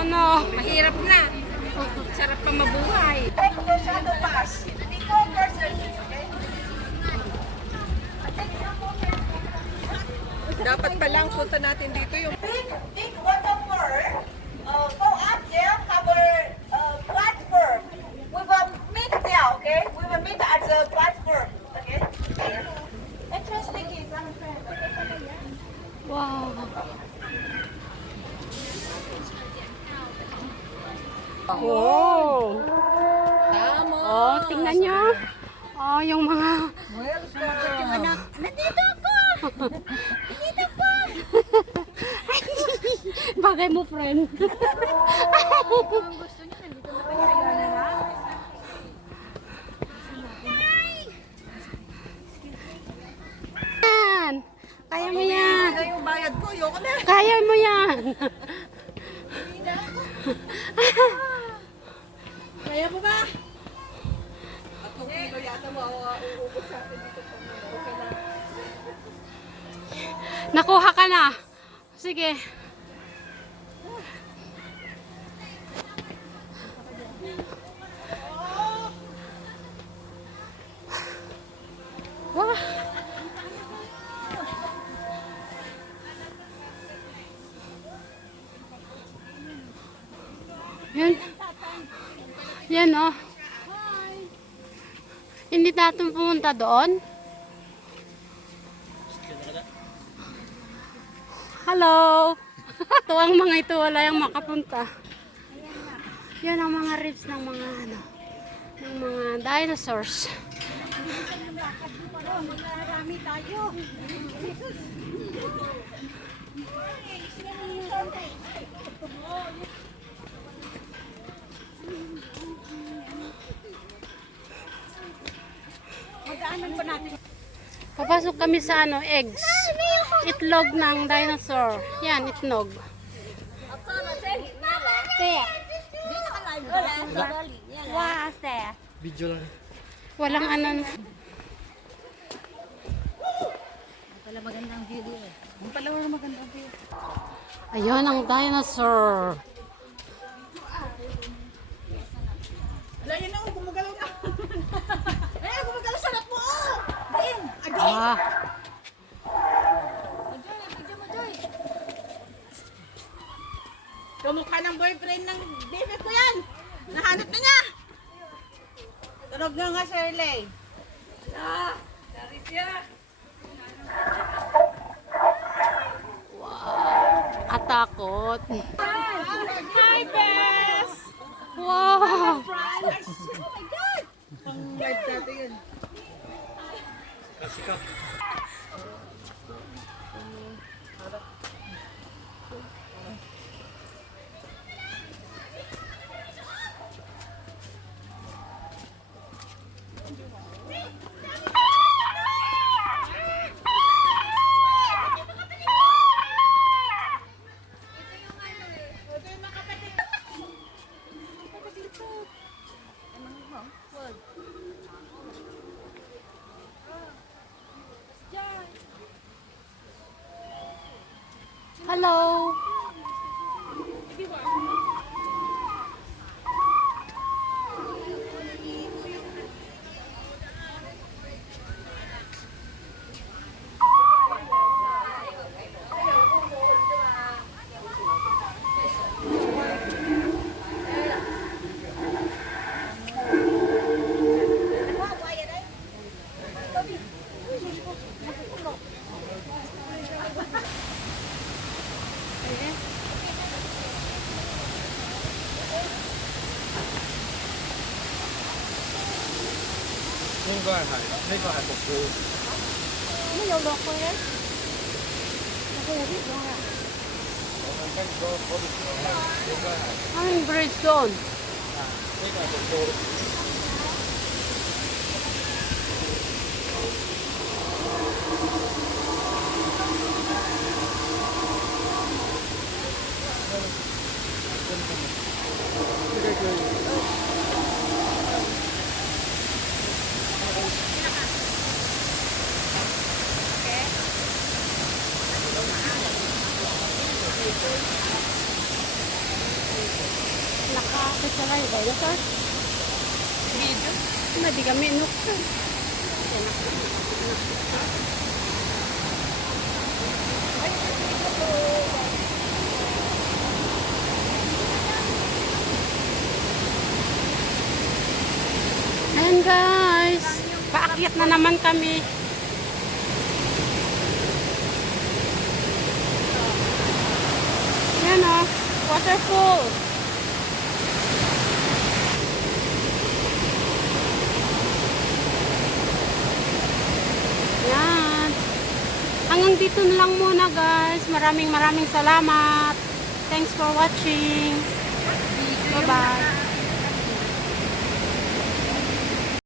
Ano? Mahirap na. Sarap pang mabuhay. Take the shadow pass. Before person, okay? Dapat palang punta natin dito yung Big waterfall. Go up there, cover platform. We will meet there, okay? We will meet at the platform, okay? Entrance ticket, Wow. Wow. tama. Oh, tingnan nyo. Oh, yung mga... Nandito ako! Nandito po! Bagay mo, friend. Yan. Kaya mo yan. Ano yung bayad ko? Ayoko na. Kaya mo yan. Kaya mo ba? At kung kilo yata mauubos sa atin dito. Okay na. Nakuha ka na. Sige. Wah. Yan. Yan oh. Hindi natin pumunta doon. Hello! Tuwang mga ito, wala yung makapunta. Yan ang mga ribs ng mga ano, ng mga dinosaurs. Marami tayo. Magdaanan pa natin. Papasok kami sa ano, eggs. Itlog ng dinosaur. Yan, itlog. Video lang. Walang ano. Ayun ang dinosaur. Wala yan na, gumagalaw na. Eh, gumagalaw sa lap mo. Again. Ah, Tumukha ng boyfriend ng baby ko yan. Nahanap na niya. Tunog na nga, Shirley. katakot. Hi, Bess! Wow! Oh my God! Pang live dati yun. Hello! Ang bridge doon. Saka yung dinosaur. Video. Hindi kami nuk. Ayan guys, paakyat na naman kami. Ayan o, waterfall. Ayan. Hanggang dito na lang muna guys. Maraming salamat. Thanks for watching. Bye bye.